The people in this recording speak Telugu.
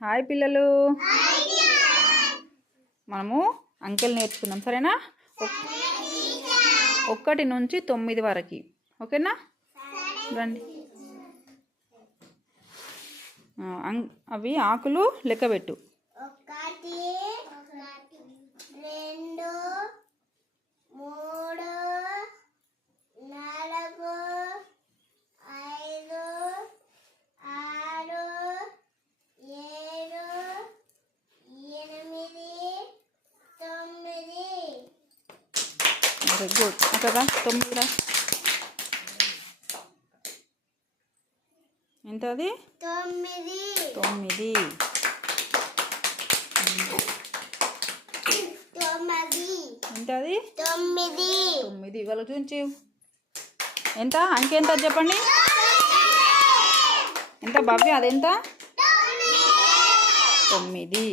హాయ్ పిల్లలు, మనము అంకెలు నేర్చుకుందాం. సరేనా? 1 నుంచి 9 వరకు. ఓకేనా? రండి. అవి ఆకులు లెక్కబెట్టు. 1 2 3 4 5 6 7 8 9. Very good. కదా 9 ఎంత? అది 9. ఎంత? అది 9. ఇవాళ చూంచు ఎంత అంకె ఎంత చెప్పండి. ఎంత భవ్య? అదెంత? 9.